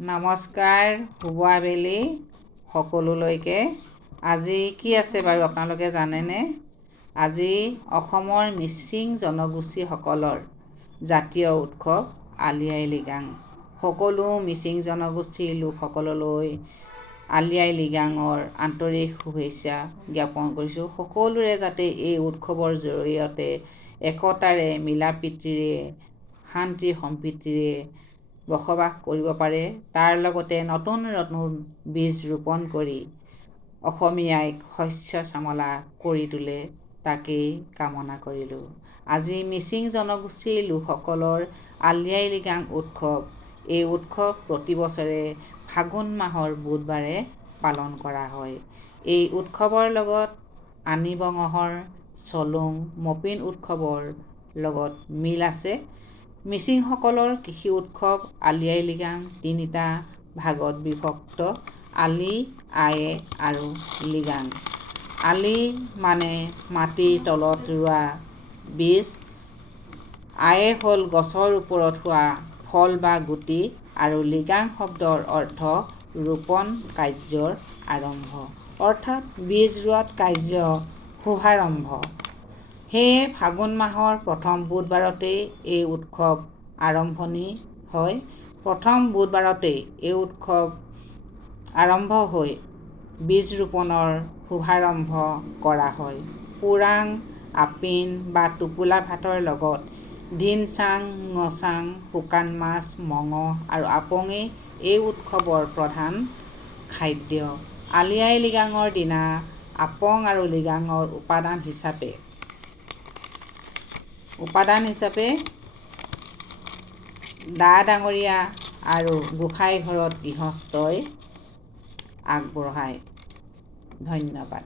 নমস্কাৰ, শুভ আবেলি সকলোলৈকে। আজি কি আছে বাৰু আপোনালোকে জানেনে? আজি অসমৰ মিচিং জনগোষ্ঠীসকলৰ জাতীয় উৎসৱ আলি আই লৃগাং। সকলো মিচিং জনগোষ্ঠীৰ লোকসকললৈ আলি আই লৃগাঙৰ আন্তৰিক শুভেচ্ছা জ্ঞাপন কৰিছোঁ। সকলোৰে যাতে এই উৎসৱৰ জৰিয়তে একতাৰে মিলা প্ৰীতিৰে শান্তি সম্প্ৰীতিৰে বসবাস কৰিব পাৰে, তাৰ লগতে নতুন নতুন বীজ ৰোপণ কৰি অসমীয়াইক শস্য শ্যামলা কৰি তোলে, তাকেই কামনা কৰিলোঁ। আজি মিচিং জনগোষ্ঠীৰ লোকসকলৰ আলি আই লৃগাং উৎসৱ। এই উৎসৱ প্ৰতি বছৰে ফাগুন মাহৰ বুধবাৰে পালন কৰা হয়। এই উৎসৱৰ লগত আনি বঙহৰ চলুং মপিন উৎসৱৰ লগত মিল আছে। মিচিংসকলৰ কৃষি উৎসৱ আলি আই লৃগাং তিনিটা ভাগত বিভক্ত: আলি, আয়ে আৰু লৃগাং। আলি মানে মাটিৰ তলত ৰোৱা বীজ, আয়ে হ'ল গছৰ ওপৰত হোৱা ফল বা গুটি, আৰু লৃগাং শব্দৰ অৰ্থ ৰোপণ কাৰ্যৰ আৰম্ভ, অৰ্থাৎ বীজ ৰোৱাত কাৰ্য শুভাৰম্ভ। সেয়ে ফাগুন মাহৰ প্ৰথম বুধবাৰতেই এই উৎসৱ আৰম্ভণি হয়। প্ৰথম বুধবাৰতেই এই উৎসৱ আৰম্ভ হৈ বীজ ৰোপণৰ শুভাৰম্ভ কৰা হয়। পোৰাং, আপিন বা টোপোলা ভাতৰ লগত দিনচাং, ngচাং, শুকান মাছ, মঙহ আৰু আপঙেই এই উৎসৱৰ প্ৰধান খাদ্য। আলি আই লৃগাঙৰ দিনা আপং আৰু লৃগাঙৰ উপাদান হিচাপে ডা-ডাঙৰীয়া আৰু গোসাঁই ঘৰত গৃহস্থই আগবঢ়ায়। ধন্যবাদ।